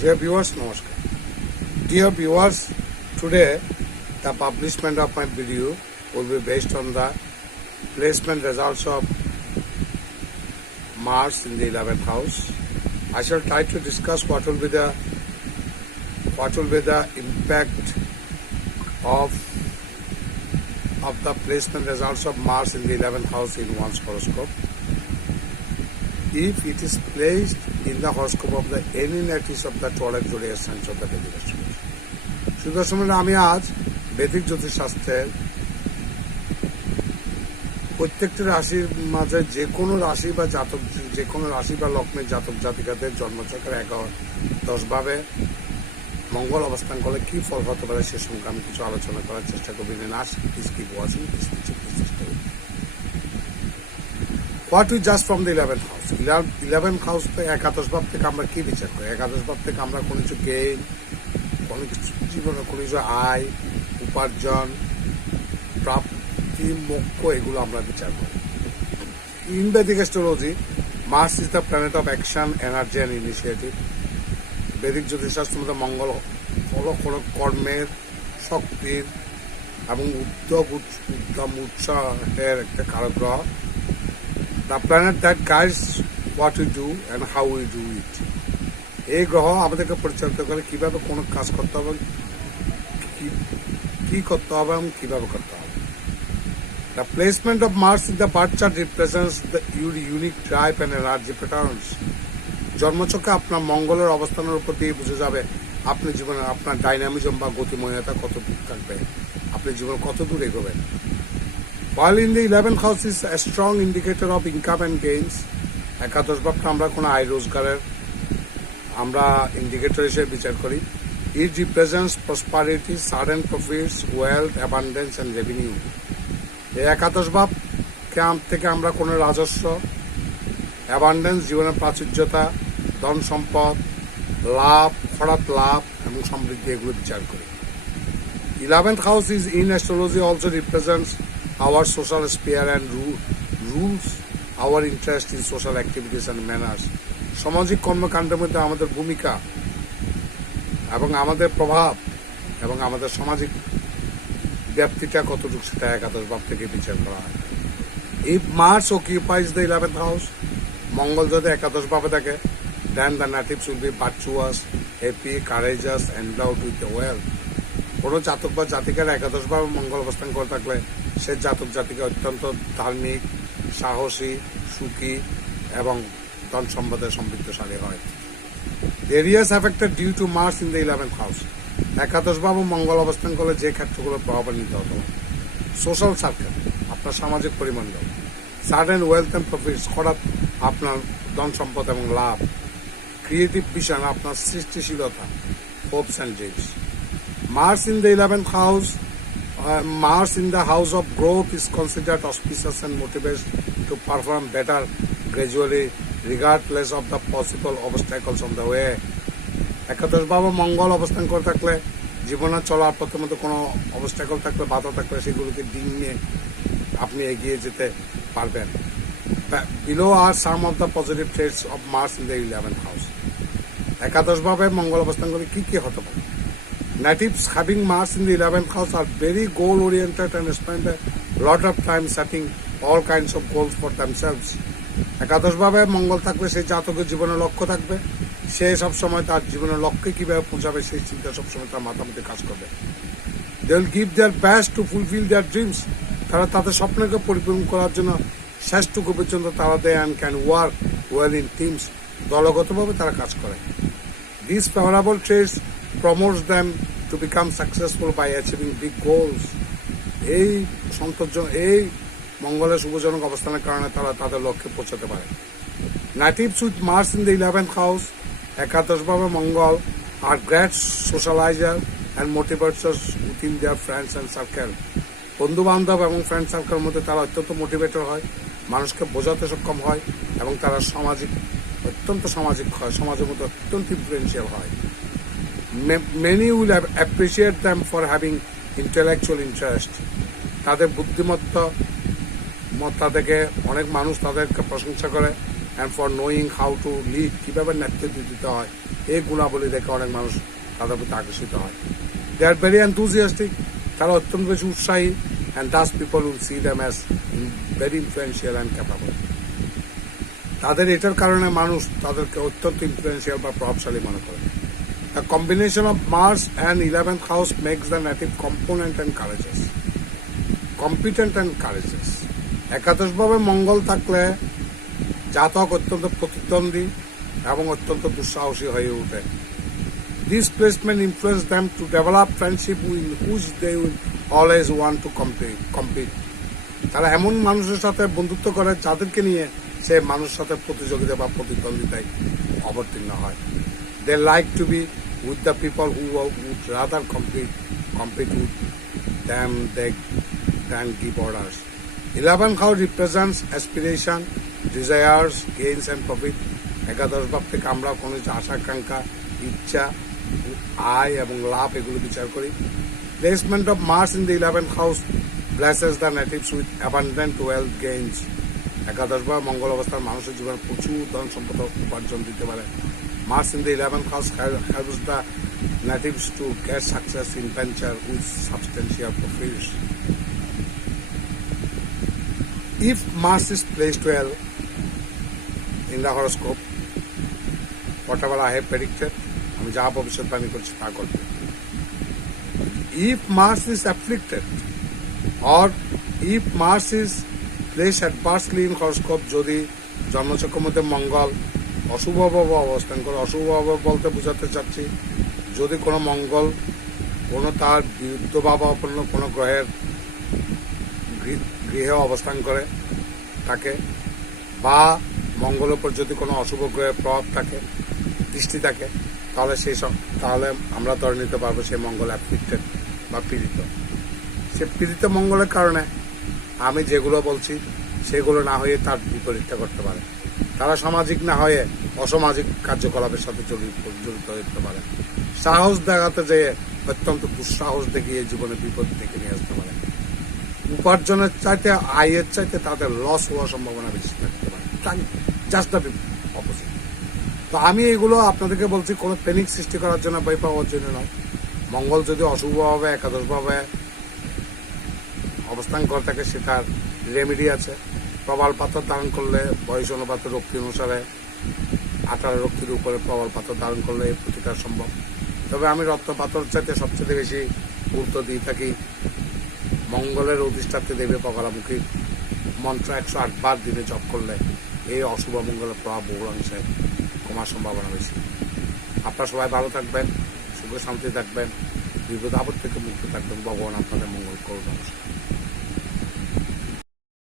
Dear viewers, Namaskar. Dear viewers, today the publishment of my video will be based on the placement results of Mars in the 11th house. I shall try to discuss what will be the impact of the placement results of Mars in the 11th house in one's horoscope. If it is placed in the horoscope of the any natives of the 12 zodiac signs of the Vedic astrology. সুদর্শন আমি আজ বৈদিক জ্যোতিষশাস্ত্রের প্রত্যেকটি রাশির মাঝে যে কোনো রাশি বা জাতক যে কোনো রাশি বা লগ্নের জাতক জাতিকাদের জন্মচক্রের 11-10 ভাবে মঙ্গল অবস্থান করলে কি ফল হতে পারে সে সম্পর্কে আমি কিছু আলোচনা করার চেষ্টা করব। Please keep watching, What we just from the 11th house. 11th house থেকে একাদশ ভাব থেকে আমরা কি বিচার করি? একাদশ ভাব থেকে আমরা কোনো কিছু গেইন, কোনো কিছু জীবনে কোনো কিছু আয়, উপার্জন, প্রাপ্তি, মোক্ষ এগুলো আমরা বিচার করি। In Vedic astrology, Mars is the planet of action, energy and initiative. Vedic জ্যোতিষশাস্ত্র মধ্যে মঙ্গল হলো কোনো কর্মের, শক্তির এবং উদ্যম উৎসাহের একটা কারক গ্রহ। The planet that guides what we do and how we do it. এই গ্রহ আমাদেরকে পরিচালিত করে কিভাবে কোনো কাজ করতে হবে, কি করতে হবে এবং কিভাবে করতে হবে। The placement of Mars in the birth chart represents your unique drive and energy patterns. জন্মচক্রে আপনার মঙ্গলের অবস্থানের উপর দিয়ে বুঝে যাবে আপনি জীবনে আপনার ডাইনামিজম বা গতিময়তা কত দূর থাকবে, আপনি জীবন কত দূর এগোবেন। While in the 11th house is a strong indicator of income and gains, একাদশ ভাবটা আমরা কোনো আয় রোজগারের আমরা ইন্ডিকেটর হিসেবে বিচার করি। It represents prosperity, sudden profits, wealth, abundance and revenue. এই একাদশ ভাব থেকে আমরা কোনো রাজস্ব, অ্যাবান্ডেন্স, জীবনের প্রাচুর্যতা, ধন সম্পদ, লাভ, হঠাৎ লাভ এবং সমৃদ্ধি এগুলো বিচার করি। 11th house is in astrology also represents our social sphere and rules our interest in social activities and manners. সামাজিক কর্মকাণ্ডের মধ্যে আমাদের ভূমিকা এবং আমাদের প্রভাব এবং আমাদের সামাজিক ব্যাপ্তিটা কতটুকু সেটা একাদশ ভাব থেকে বিচার করা হয়। If Mars occupies the 11th house, মঙ্গল যদি একাদশ ভাবে থাকে, then the natives will be virtuous, happy, courageous, endowed with the wealth. কোনো জাতক বা জাতিকার একাদশ ভাবে মঙ্গল অবস্থান করে থাকলে সে জাতক জাতিকা অত্যন্ত ধার্মিক, সাহসী, সুখী এবং ধন সম্পদে সমৃদ্ধশালী হয়। Areas affected due to Mars in the 11th house. একাদশ ভাবে মঙ্গল অবস্থান করলে যে ক্ষেত্রগুলো প্রভাবান্বিত হতে হবে। সোশ্যাল সার্কেল, আপনার সামাজিক পরিমণ্ডল। সাডেন ওয়েলথ অ্যান্ড প্রফিটস, হঠাৎ আপনার ধন সম্পদ এবং লাভ। ক্রিয়েটিভ ভিশন, আপনার সৃষ্টিশীলতা, Hopes and dreams. Mars in the 11th house, Mars in the house of growth is considered auspicious and motivates to perform better gradually regardless of the possible obstacles on the way. একাদশ ভাবে মঙ্গল অবস্থান করে থাকলে জীবনে চলার পথে মধ্যে কোনো অবস্টাকল থাকলে, বাধা থাকলে সেগুলোকে ডিঙিয়ে আপনি এগিয়ে যেতে পারবেন। Below are some of the positive traits of Mars in the 11th house. একাদশ ভাবে মঙ্গল অবস্থান করলে কি কি হতে পারে? Natives having Mars in the 11th house are very goal-oriented and spend a lot of time setting all kinds of goals for themselves. একাদশ ভাবে মঙ্গল থাকবে সেই জাতকের জীবনের লক্ষ্য থাকবে, সে সবসময় তার জীবনের লক্ষ্যে কিভাবে পৌঁছাবে সেই চিন্তা সবসময় তার মাথার মধ্যে কাজ করবে। They will give their best to fulfill their dreams. তারা তাদের স্বপ্নকে পরিপূর্ণ করার জন্য শেষটুকু পর্যন্ত তারা দেয় and can work well in teams. দলগতভাবে তারা কাজ করে। These favorable traits promotes them to become successful by achieving big goals. এই মঙ্গলের শুভজনক অবস্থানের কারণে তারা তাদের লক্ষ্যে পৌঁছাতে পারে। Natives with Mars in the 11th house, একাদশ ভাবে মঙ্গল, are great socializer and motivators within their friends and circle. বন্ধু বান্ধব এবং ফ্রেন্ড সার্কেলের মধ্যে তারা অত্যন্ত মোটিভেটর হয়, মানুষকে বোঝাতে সক্ষম হয় এবং তারা অত্যন্ত সামাজিক হয়, সমাজের মধ্যে অত্যন্ত ইনফ্লুয়েন্সিয়াল হয়। Many will appreciate them for having intellectual interest. তাদের বুদ্ধিমত্তা থেকে অনেক মানুষ তাদেরকে প্রশংসা করে, and for knowing how to lead, কিভাবে নেতৃত্ব দিতে হয় এই গুণাবলী দেখে অনেক মানুষ তাদের প্রতি আকর্ষিত হয়। দে আর ভেরি এনথুজিয়াস্টিক, তারা অত্যন্ত বেশি উৎসাহী, and thus people will see them as very influential and capable. তাদের এটার কারণে মানুষ তাদেরকে অত্যন্ত ইনফ্লুয়েন্সিয়াল বা প্রভাবশালী মনে করে। The combination of Mars and 11th house makes the native competent and courageous. একাদশভাবে মঙ্গল থাকলে জাতক অত্যন্ত প্রতিদ্বন্দ্বী এবং অত্যন্ত দুঃসাহসী হয়ে ওঠে। This placement influences them to develop friendship in which they will always want to compete. তারা এমন মানুষের সাথে বন্ধুত্ব করে যাদেরকে নিয়ে সে মানুষের সাথে প্রতিযোগিতা বা প্রতিদ্বন্দ্বিতায় অবতীর্ণ হয়। They like to be with the people who would rather compete with them than give orders. 11th house represents aspiration, desires, gains and profit. একাদশ ভাব থেকে আমরা কোনো আশা আকাঙ্ক্ষা, ইচ্ছা, আয় এবং লাভ এগুলো বিচার করি। Placement of Mars in the 11th house blesses the natives with abundant wealth gains. একাদশ ভাব মঙ্গল অবস্থার মানুষের জীবনে প্রচুর ধন সম্পদ উপার্জন দিতে পারে। Mars in the 11th house helps the natives to get success in venture with substantial profits. If Mars is placed well in the horoscope, whatever I have predicted, আমি যা ভবিষ্যৎবাণী করছি তা করবে। If Mars is afflicted or if Mars is placed adversely in horoscope, যদি জন্মচক্রের মধ্যে মঙ্গল অশুভভাবে অবস্থান করে, অশুভভাবে বলতে বোঝাতে চাচ্ছি যদি কোনো মঙ্গল কোনো তার বিরুদ্ধ ভাবাপন্ন কোনো গ্রহের গৃহে অবস্থান করে থাকে, বা মঙ্গলের উপর যদি কোনো অশুভ গ্রহের প্রভাব থাকে, দৃষ্টি থাকে, তাহলে আমরা ধরে নিতে পারবো সেই মঙ্গল অ্যাফ্লিক্টেড বা পীড়িত। সে পীড়িত মঙ্গলের কারণে আমি যেগুলো বলছি সেগুলো না হয়ে তার বিপরীতটা করতে পারে। তারা সামাজিক না হয়ে অসামাজিক কার্যকলাপের সাথে জড়িত হতে পারে। সাহস দেখাতে যেয়ে অত্যন্ত দুঃসাহস দেখিয়ে জীবনে বিপদ ডেকে নিয়ে আসতে পারে। উপার্জনের চাইতে আয়ের চাইতে তাদের লস হওয়ার সম্ভাবনা বেশি থাকতে পারে, জাস্ট দ্য অপোজিট। তো আমি এগুলো আপনাদেরকে বলছি কোনো প্যানিক সৃষ্টি করার জন্য, ভয় পাওয়ার জন্য নয়। মঙ্গল যদি অশুভভাবে একাদশভাবে অবস্থান করে থাকে সেটার রেমেডি আছে। প্রবাল পাথর ধারণ করলে বয়স অনুপাতে রক্তি অনুসারে 18 রক্তির উপরে প্রবাল পাথর ধারণ করলে এই প্রতিকার সম্ভব। তবে আমি রত্ন পাথর চাইতে সবচেয়ে বেশি গুরুত্ব দিয়ে থাকি মঙ্গলের অধিষ্ঠাত্রী দেবী পগলামুখী মন্ত্র 108 বার দিনে জপ করলে এই অশুভ মঙ্গলের প্রভাব বহুলাংশে কমার সম্ভাবনা বেশি। আপনারা সবাই ভালো থাকবেন, সুখে শান্তি থাকবেন, বিপদ আপদ থেকে মুক্ত থাকবেন। ভগবান আপনাদের মঙ্গল করুন। নমস্কার।